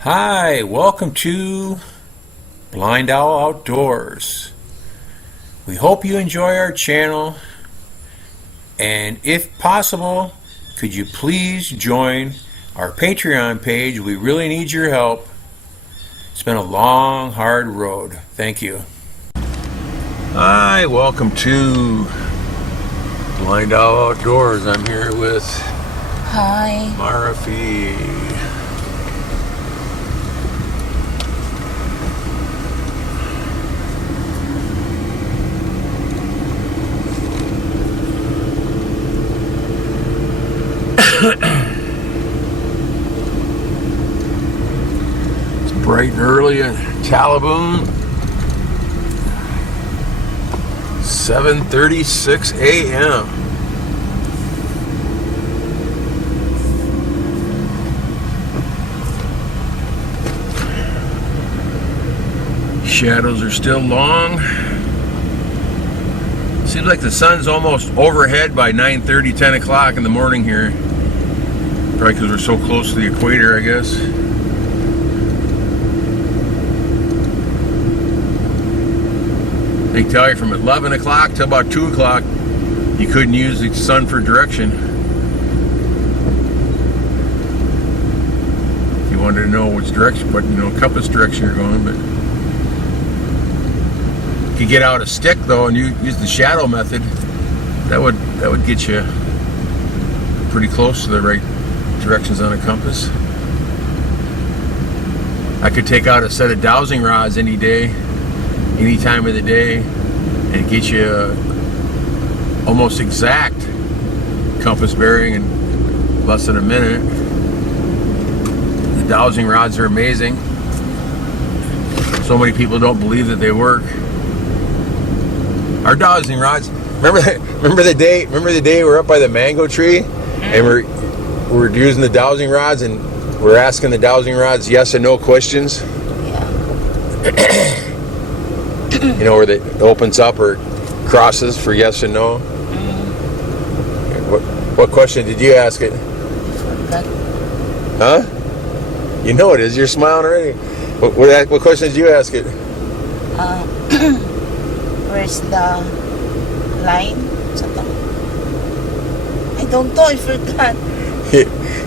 Hi, welcome to BlindOwl Outdoors. We hope you enjoy our channel, and if possible, could you please join our Patreon page? We really need your help. It's been a long, hard road. Thank you. Hi, welcome to BlindOwl Outdoors. I'm here with Marife. It's bright and early in Talabon. 7:36 a.m. Shadows are still long. Seems like the sun's almost overhead by 9:30, 10 o'clock in the morning here. Probably because we're so close to the equator, I guess. They tell you from 11 o'clock to about 2 o'clock, you couldn't use the sun for direction. If you wanted to know which direction, what compass direction you're going, but if you get out a stick though and you use the shadow method, that would get you pretty close to the right directions on a compass. I could take out a set of dowsing rods any day, any time of the day, and get you almost exact compass bearing in less than a minute. The dowsing rods are amazing. So many people don't believe that they work. Our dowsing rods. Remember the day we were up by the mango tree, and we're using the dowsing rods, and we're asking the dowsing rods yes and no questions. Yeah. Where it opens up or crosses for yes and no. What question did you ask it? Huh? You know it is. You're smiling already. What question did you ask it? Where's the line? Something. I don't know. I forgot.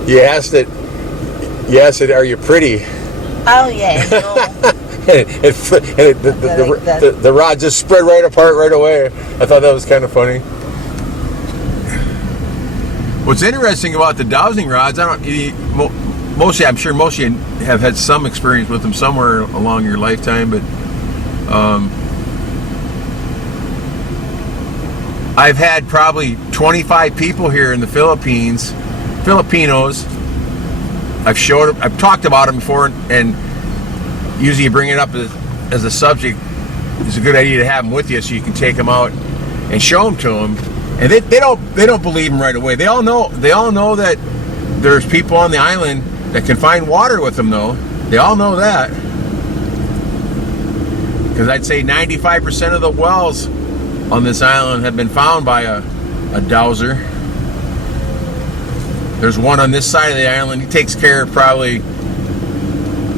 You asked it. You asked it, are you pretty? Oh yeah. I know. The rod just spread right apart right away. I thought that was kind of funny. What's interesting about the dowsing rods, I'm sure most of you have had some experience with them somewhere along your lifetime, but I've had probably 25 people here in the Filipinos. I've talked about them before, and usually you bring it up as a subject. It's a good idea to have them with you so you can take them out and show them to them. And they don't believe them right away. They all know that there's people on the island that can find water with them, though. They all know that, because I'd say 95% of the wells on this island have been found by a dowser. There's one on this side of the island. He takes care of probably,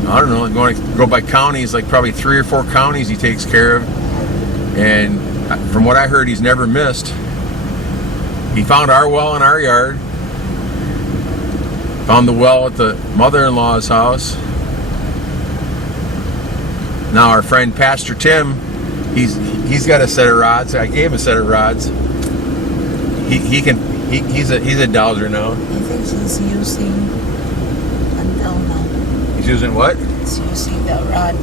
I don't know, going to go by counties, like probably 3 or 4 counties he takes care of. And from what I heard, he's never missed. He found our well in our yard. Found the well at the mother-in-law's house. Now our friend Pastor Tim, he's got a set of rods. I gave him a set of rods. He's a dowser now. I think he's using until now. He's using what? He's using the rod.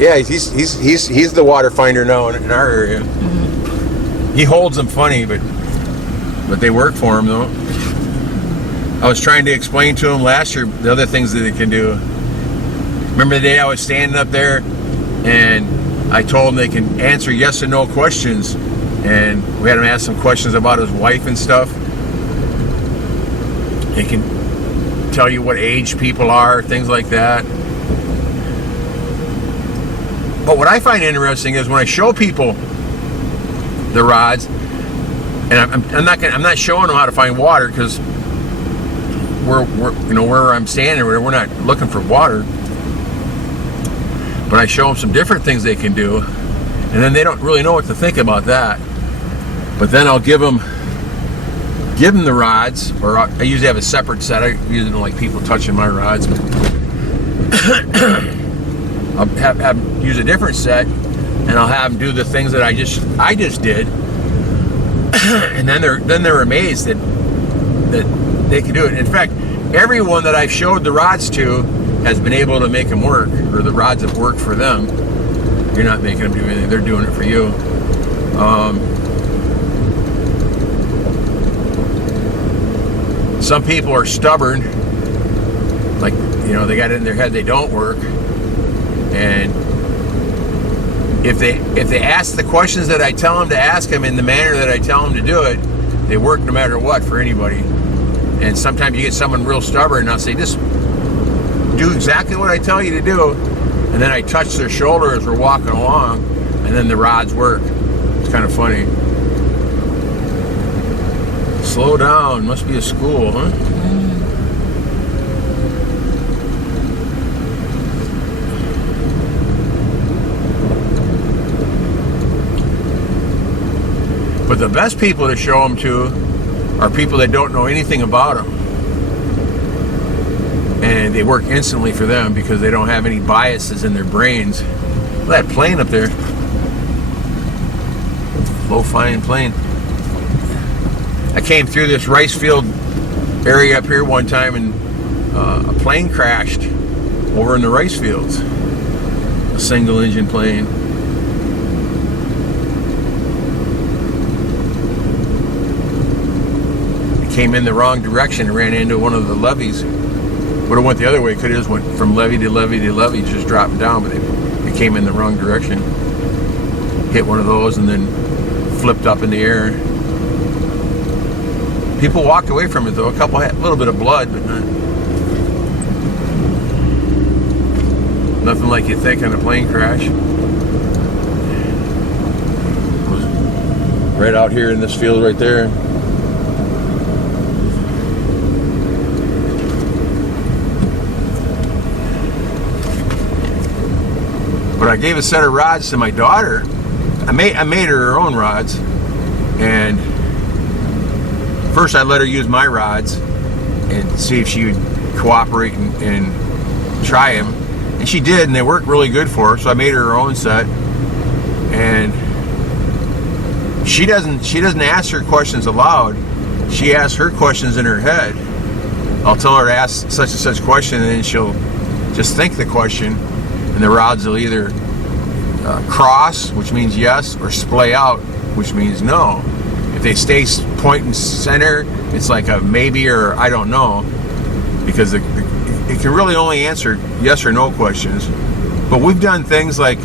Yeah, he's the water finder now in our area. Mm-hmm. He holds them funny, but they work for him though. I was trying to explain to him last year the other things that they can do. Remember the day I was standing up there and I told him they can answer yes and no questions, and we had him ask some questions about his wife and stuff. They can tell you what age people are, things like that. But what I find interesting is when I show people the rods, and I'm not showing them how to find water, because where I'm standing, we're not looking for water. But I show them some different things they can do, and then they don't really know what to think about that. But then I'll give them the rods, or I usually have a separate set. I usually don't like people touching my rods. I'll have them use a different set, and I'll have them do the things that I just did, and then they're amazed that they can do it. In fact, everyone that I've showed the rods to has been able to make them work, or the rods have worked for them. You're not making them do anything; they're doing it for you. Some people are stubborn, like, they got it in their head they don't work, and if they ask the questions that I tell them to ask them in the manner that I tell them to do it, they work no matter what for anybody. And sometimes you get someone real stubborn, and I'll say, just do exactly what I tell you to do, and then I touch their shoulder as we're walking along, and then the rods work. It's kind of funny. Slow down. Must be a school, huh? But the best people to show them to are people that don't know anything about them. And they work instantly for them because they don't have any biases in their brains. Look at that plane up there. Low-flying plane. I came through this rice field area up here one time, and a plane crashed over in the rice fields. A single-engine plane. It came in the wrong direction and ran into one of the levees. Would have went the other way. Could have just went from levee to levee to levee, just dropping down, but it came in the wrong direction. Hit one of those and then flipped up in the air. People walked away from it though. A couple had a little bit of blood, but nothing like you think on a plane crash. Right out here in this field right there. But I gave a set of rods to my daughter. I made her own rods, and first I let her use my rods and see if she would cooperate and try them, and she did, and they worked really good for her. So I made her own set, and she doesn't ask her questions aloud. She asks her questions in her head. I'll tell her to ask such and such question, and then she'll just think the question, and the rods will either cross, which means yes, or splay out, which means no. If they stay point and center, it's like a maybe or I don't know, because it can really only answer yes or no questions. But we've done things like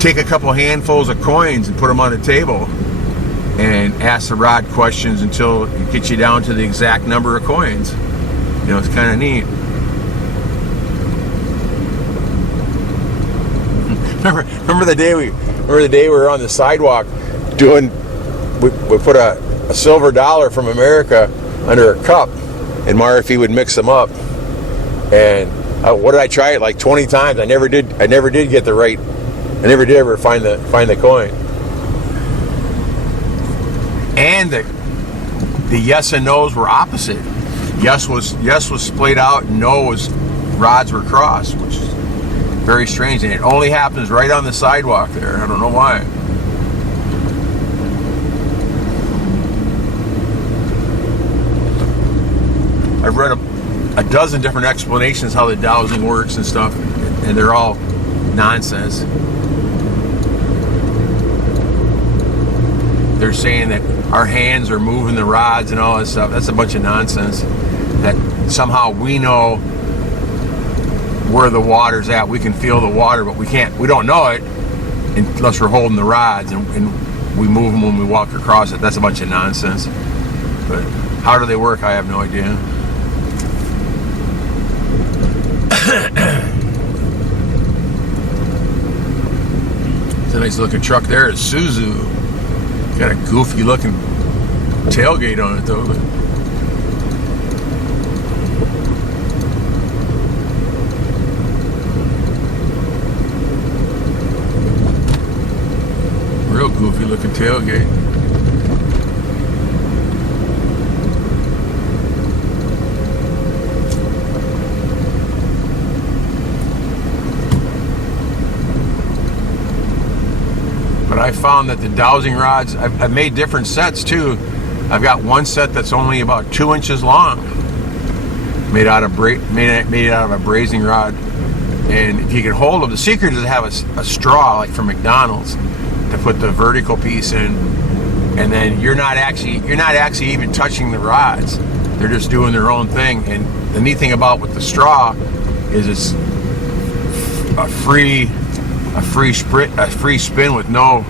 take a couple handfuls of coins and put them on a table and ask the rod questions until it gets you down to the exact number of coins. It's kind of neat. Remember the day we were on the sidewalk doing. We put a silver dollar from America under a cup, and Marife would mix them up. And what did I try it like 20 times? I never did get the right. I never did ever find the coin. And the yes and no's were opposite. Yes was splayed out, and no was rods were crossed, which is very strange. And it only happens right on the sidewalk there. I don't know why. I've read a dozen different explanations how the dowsing works and stuff, and they're all nonsense. They're saying that our hands are moving the rods and all this stuff. That's a bunch of nonsense. That somehow we know where the water's at. We can feel the water, but we don't know it unless we're holding the rods, and we move them when we walk across it. That's a bunch of nonsense. But how do they work? I have no idea. It's a nice looking truck there. It's Suzu. Got a goofy looking tailgate on it though. looking tailgate. But I found that the dowsing rods, I've made different sets too. I've got one set that's only about 2 inches long, made out of a brazing rod. And if you get hold of the secret is to have a straw like from McDonald's to put the vertical piece in, and then you're not actually even touching the rods. They're just doing their own thing. And the neat thing about with the straw is it's a free spin with no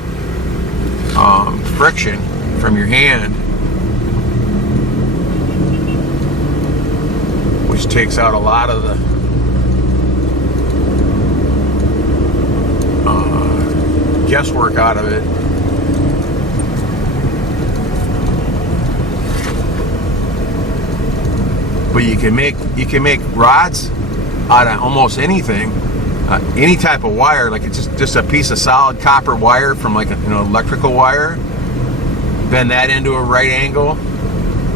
friction from your hand, which takes out a lot of the guesswork out of it. But you can make rods out of almost anything, any type of wire. Like it's just a piece of solid copper wire from like an electrical wire. Bend that into a right angle.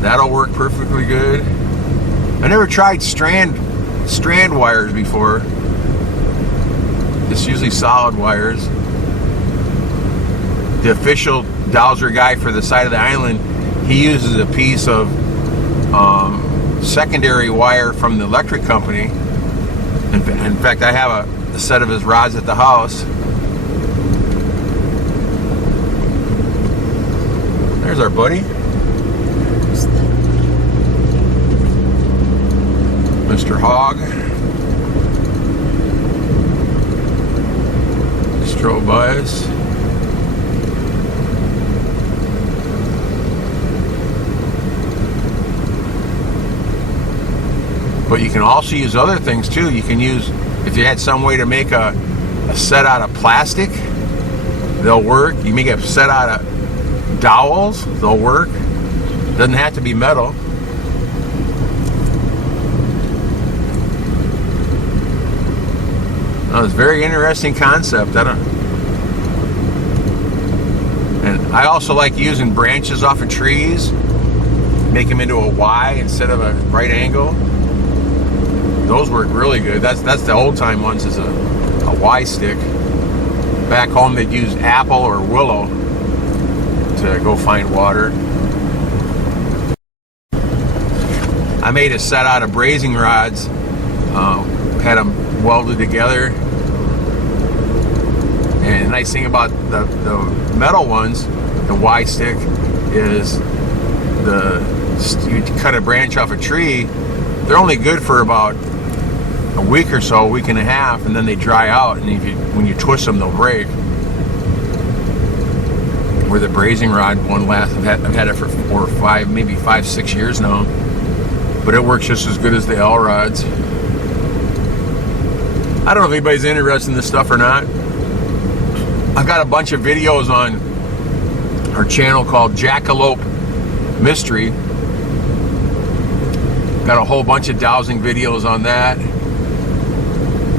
That'll work perfectly good. I never tried strand wires before. It's usually solid wires. The official dowser guy for the side of the island, he uses a piece of secondary wire from the electric company. In fact, I have a set of his rods at the house. There's our buddy, Mr. Hog. Just drove by us. But you can also use other things too. You can use, if you had some way to make a set out of plastic, they'll work. You make a set out of dowels, they'll work. Doesn't have to be metal. It's a very interesting concept. And I also like using branches off of trees, make them into a Y instead of a right angle. Those work really good. That's the old time ones, is a Y stick. Back home they'd use apple or willow to go find water. I made a set out of brazing rods, had them welded together. And the nice thing about the metal ones, the Y stick, is you cut a branch off a tree, they're only good for about a week or so, a week and a half, and then they dry out, and when you twist them, they'll break. Where the brazing rod one lasts, I've had it for 4 or 5, maybe 5, 6 years now, but it works just as good as the L rods. I don't know if anybody's interested in this stuff or not. I've got a bunch of videos on our channel called Jackalope Mystery. Got a whole bunch of dowsing videos on that.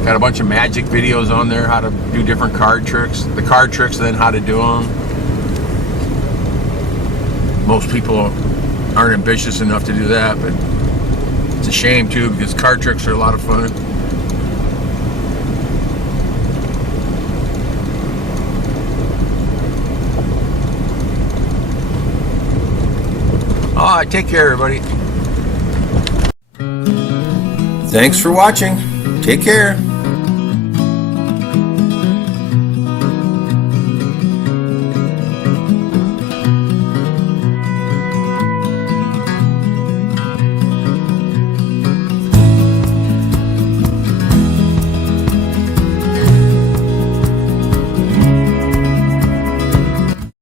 Got a bunch of magic videos on there, how to do different card tricks. The card tricks, then how to do them. Most people aren't ambitious enough to do that, but it's a shame too, because card tricks are a lot of fun. All right, take care, everybody. Thanks for watching. Take care.